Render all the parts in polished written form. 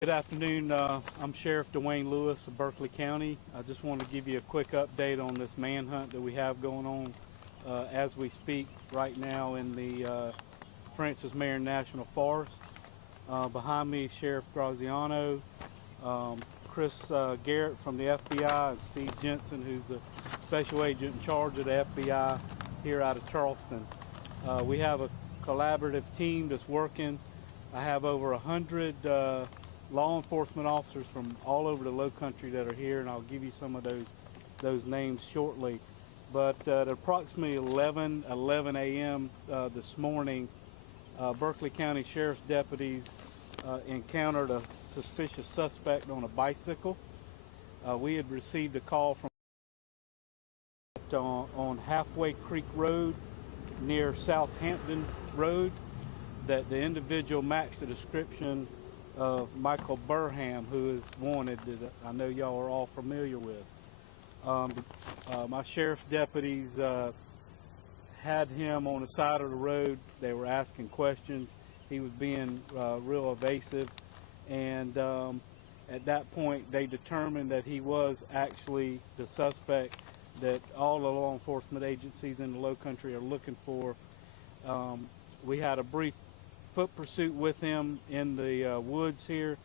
Good afternoon. I'm Sheriff Dwayne Lewis of Berkeley County. I just want to give you a quick update on this manhunt that we have going on as we speak right now in the Francis Marion National Forest. Behind me is Sheriff Graziano, Chris Garrett from the FBI, and Steve Jensen, who's the special agent in charge of the FBI here out of Charleston. We have a collaborative team that's working. I have over 100 law enforcement officers from all over the low country that are here, and I'll give you some of those names shortly. But at approximately 11 a.m. This morning, Berkeley County Sheriff's deputies encountered a suspicious suspect on a bicycle. We had received a call from on Halfway Creek Road near Southampton Road that the individual matched the description of Michael Burham, who is wanted, that I know y'all are all familiar with. My sheriff's deputies had him on the side of the road. They were asking questions. He was being real evasive, and at that point they determined that he was actually the suspect that all the law enforcement agencies in the low country are looking for. We had a brief foot pursuit with him in the woods here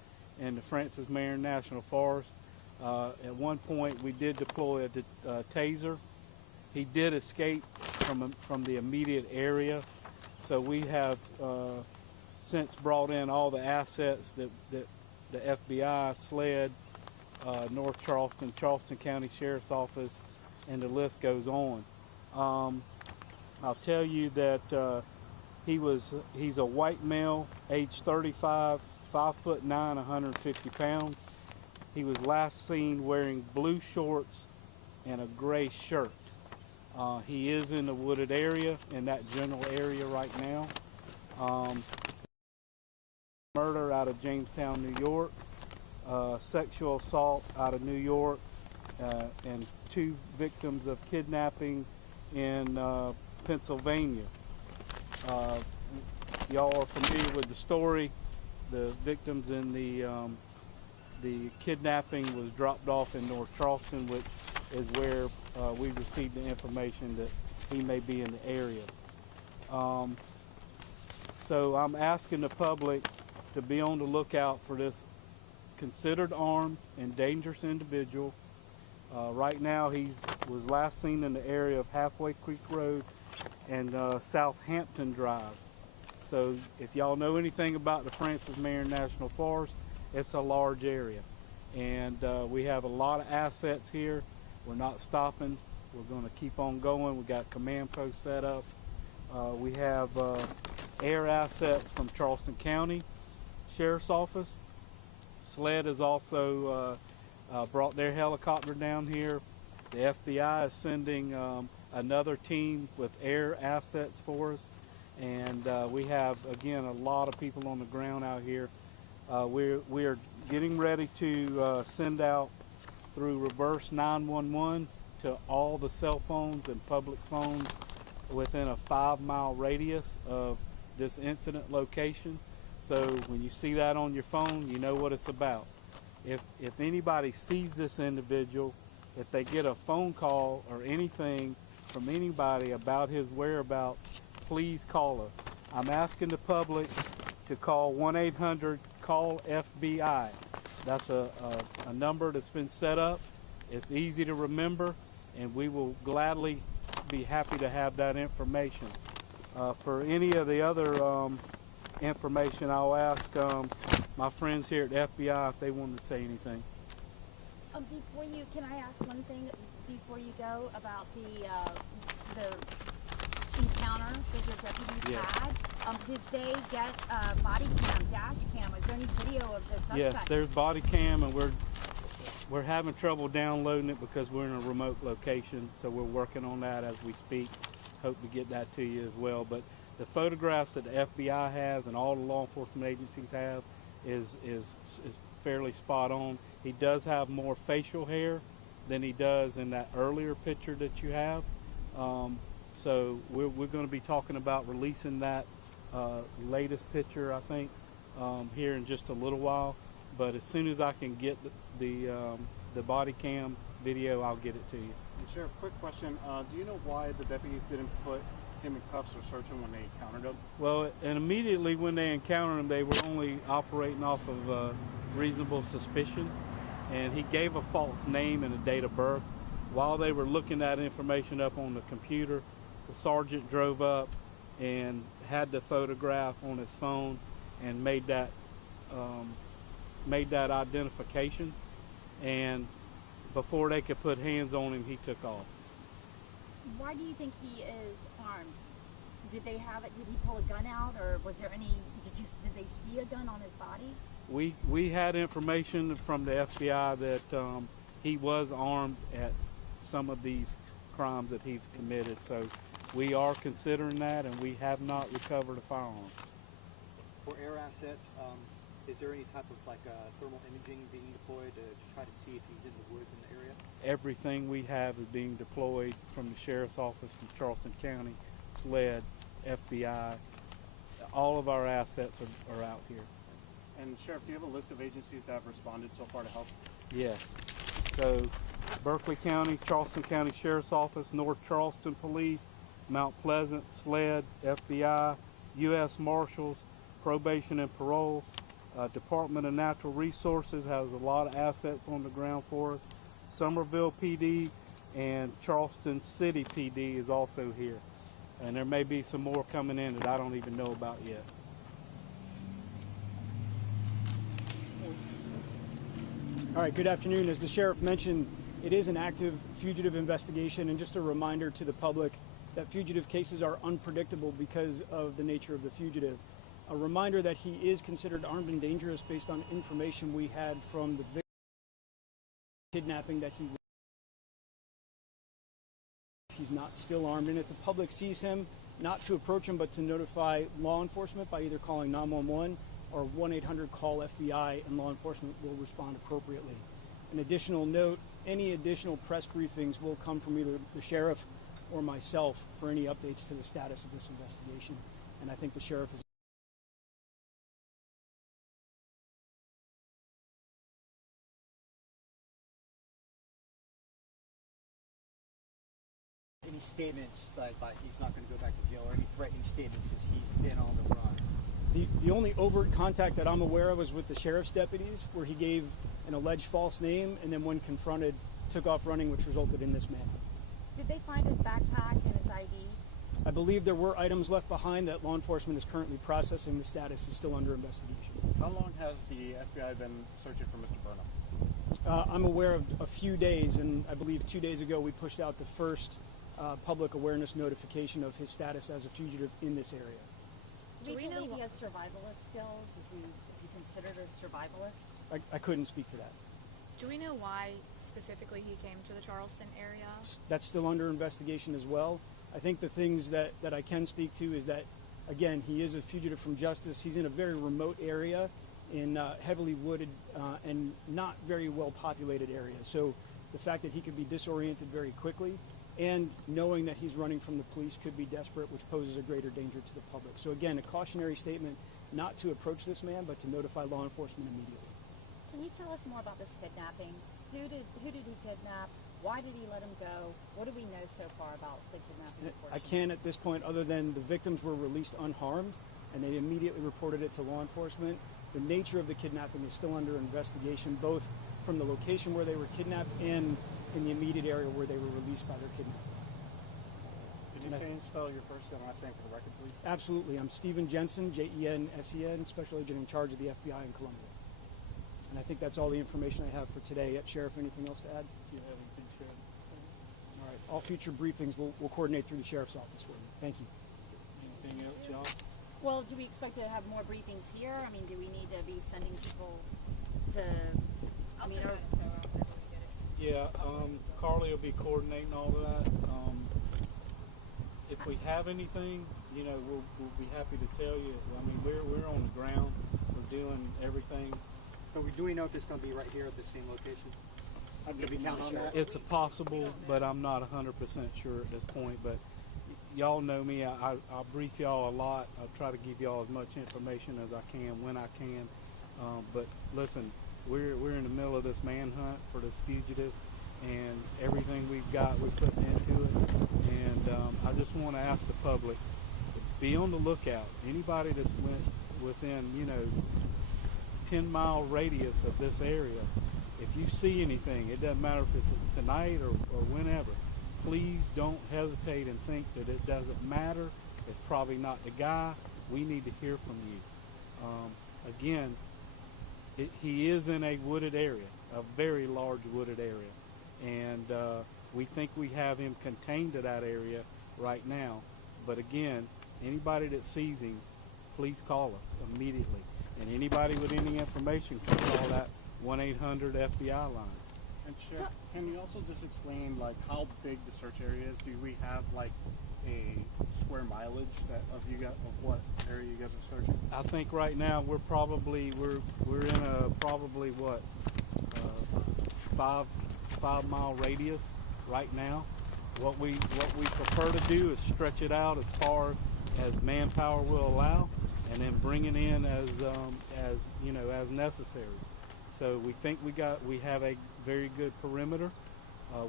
in the Francis Marion National Forest. At one point we did deploy a taser. He did escape from the immediate area, so we have since brought in all the assets that the FBI, SLED, North Charleston, Charleston County Sheriff's Office, and the list goes on. I'll tell you that he's a white male, age 35, 5'9", 150 pounds. He was last seen wearing blue shorts and a gray shirt. He is in the wooded area, in that general area right now. Murder out of Jamestown, New York. Sexual assault out of New York, and 2 victims of kidnapping in Pennsylvania. Y'all are familiar with the story. The victims in the kidnapping was dropped off in North Charleston, which is where we received the information that he may be in the area. So I'm asking the public to be on the lookout for this considered armed and dangerous individual. Right now he was last seen in the area of Halfway Creek Road and Southampton Drive. So if y'all know anything about the Francis Marion National Forest, it's a large area, and we have a lot of assets here. We're not stopping. We're going to keep on going. We got command posts set up. We have air assets from Charleston County Sheriff's Office. SLED has also brought their helicopter down here. The FBI is sending another team with air assets for us, and we have, again, a lot of people on the ground out here. We are getting ready to send out through reverse 911 to all the cell phones and public phones within a 5-mile radius of this incident location. So when you see that on your phone, you know what it's about. If anybody sees this individual, if they get a phone call or anything from anybody about his whereabouts, please call us. I'm asking the public to call 1-800-CALL-FBI. That's a number that's been set up. It's easy to remember, and we will gladly be happy to have that information. For any of the other information, I'll ask my friends here at the FBI if they want to say anything. Can I ask one thing before you go about the encounter that your deputies had? Did they get body cam, dash cam? Is there any video of the suspect? Yes, there's body cam, and we're having trouble downloading it because we're in a remote location, so we're working on that as we speak. Hope to get that to you as well. But the photographs that the FBI has and all the law enforcement agencies have is fairly spot on. He does have more facial hair than he does in that earlier picture that you have. So we're going to be talking about releasing that latest picture, I think, here in just a little while. but as soon as I can get the body cam video, I'll get it to you. And Sheriff, quick question. Do you know why the deputies didn't put him in cuffs or search him when they encountered him? Well, and immediately when they encountered him, they were only operating off of reasonable suspicion, and he gave a false name and a date of birth. While they were looking that information up on the computer, the sergeant drove up and had the photograph on his phone and made that identification. And before they could put hands on him, he took off. Why do you think he is armed? Did they have it? Did he pull a gun out, or was there any? Did they see a gun on his body? We had information from the FBI that he was armed at some of these crimes that he's committed. So we are considering that, and we have not recovered a firearm. For air assets, is there any type of thermal imaging being deployed to try to see if he's in the woods in the area? Everything we have is being deployed from the Sheriff's Office from Charleston County, SLED, FBI. All of our assets are out here. And Sheriff, do you have a list of agencies that have responded so far to help? Yes. So Berkeley County, Charleston County Sheriff's Office, North Charleston Police, Mount Pleasant, SLED, FBI, U.S. Marshals, Probation and Parole, Department of Natural Resources has a lot of assets on the ground for us. Somerville PD and Charleston City PD is also here. And there may be some more coming in that I don't even know about yet. All right, good afternoon. As the sheriff mentioned, it is an active fugitive investigation, and just a reminder to the public that fugitive cases are unpredictable because of the nature of the fugitive. A reminder that he is considered armed and dangerous based on information we had from the victim kidnapping that he's not still armed, and if the public sees him, not to approach him but to notify law enforcement by either calling 911 or 1-800-CALL FBI, and law enforcement will respond appropriately. An additional note, any additional press briefings will come from either the sheriff or myself for any updates to the status of this investigation, and I think the sheriff is Any statements like he's not going to go back to jail, or any threatening statements since he's been on the run? The only overt contact that I'm aware of was with the sheriff's deputies, where he gave an alleged false name and then when confronted took off running, which resulted in this man. Did they find his backpack and his ID? I believe there were items left behind that law enforcement is currently processing. The status is still under investigation. How long has the FBI been searching for Mr. Burham? I'm aware of a few days, and I believe 2 days ago we pushed out the first public awareness notification of his status as a fugitive in this area. Do we believe he has survivalist skills? Is he considered a survivalist? I couldn't speak to that. Do we know why specifically he came to the Charleston area? That's still under investigation as well. I think the things that I can speak to is that, again, he is a fugitive from justice. He's in a very remote area in heavily wooded and not very well populated area. So the fact that he could be disoriented very quickly and knowing that he's running from the police could be desperate, which poses a greater danger to the public. So again, a cautionary statement not to approach this man, but to notify law enforcement immediately. Can you tell us more about this kidnapping? Who did he kidnap? Why did he let him go? What do we know so far about the kidnapping? I can't at this point, other than the victims were released unharmed, and they immediately reported it to law enforcement. The nature of the kidnapping is still under investigation, both from the location where they were kidnapped and in the immediate area where they were released by their kidnapper. Can you say and spell your first and last name for the record, please? Absolutely. I'm Stephen Jensen, Jensen, Special Agent in charge of the FBI in Columbia. And I think that's all the information I have for today. Sheriff, anything else to add? Do you have anything, Sheriff? All right. All future briefings we'll coordinate through the Sheriff's Office for you. Thank you. Anything else, y'all? Well, do we expect to have more briefings here? I mean, do we need to be sending people to? I mean, Yeah, Carly will be coordinating all of that. If we have anything, you know, we'll be happy to tell you. I mean, we're on the ground. We're doing everything. So do we know if it's going to be right here at the same location? I'm going to be counting on that. It's a possible, but I'm not 100% sure at this point. But y'all know me. I brief y'all a lot. I try to give y'all as much information as I can when I can. But listen, we're in the middle of this manhunt for this fugitive, and everything we've got we're putting into it. And I just want to ask the public, be on the lookout. Anybody that's within 10-mile radius of this area, if you see anything, it doesn't matter if it's tonight or whenever, please don't hesitate and think that it doesn't matter. It's probably not the guy. We need to hear from you. Again, he is in a wooded area, a very large wooded area, and we think we have him contained to that area right now. But again, anybody that sees him, please call us immediately. And anybody with any information can call that 1-800-FBI line. And Sheriff, can you also just explain like how big the search area is? Do we have like a square mileage of what area you guys are searching? I think right now we're in a probably 5-mile radius right now. What we prefer to do is stretch it out as far as manpower will allow, and then bring it in as necessary. So we think we have a very good perimeter.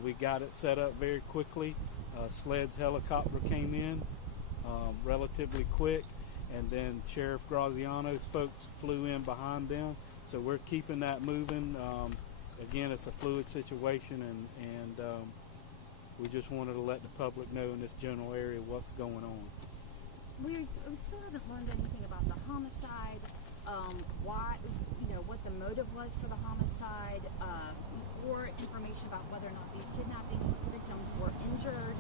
We got it set up very quickly. Sled's helicopter came in relatively quick, and then Sheriff Graziano's folks flew in behind them. So we're keeping that moving. Again, it's a fluid situation, and we just wanted to let the public know in this general area what's going on. We still haven't learned anything about the homicide, why, what the motive was for the homicide, or information about whether or not these kidnapping victims were injured.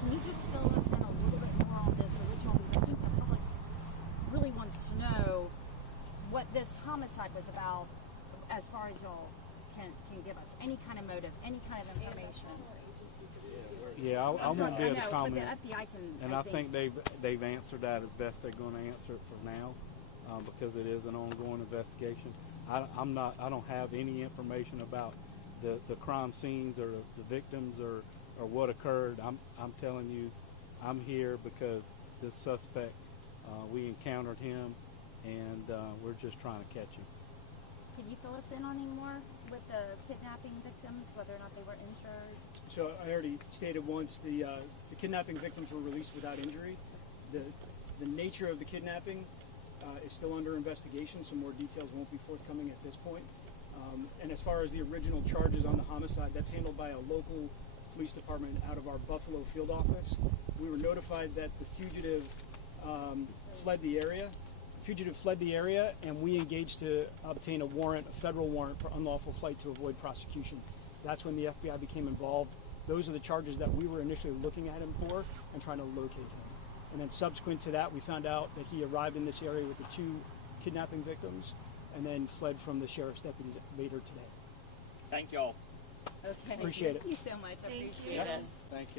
Can you just fill us in a little bit more on this original? Because I think the public really wants to know what this homicide was about, as far as y'all can give us any kind of motive, any kind of information. Yeah, I won't be able to comment, but the FBI can, and I think they've answered that as best they're going to answer it for now, because it is an ongoing investigation. I don't have any information about the crime scenes or the victims or what occurred. I'm telling you, I'm here because this suspect, we encountered him, and we're just trying to catch him. Could you fill us in on any more with the kidnapping victims, whether or not they were injured? So I already stated once, the kidnapping victims were released without injury. The nature of the kidnapping is still under investigation, so more details won't be forthcoming at this point. And as far as the original charges on the homicide, that's handled by a local police department out of our Buffalo field office. We were notified that the fugitive fled the area, and we engaged to obtain a federal warrant for unlawful flight to avoid prosecution. That's when the FBI became involved. Those are the charges that we were initially looking at him for and trying to locate him. And then subsequent to that, we found out that he arrived in this area with the 2 kidnapping victims and then fled from the sheriff's deputies later today. Thank y'all. Okay. Appreciate it. Thank you so much. I appreciate it. Thank you.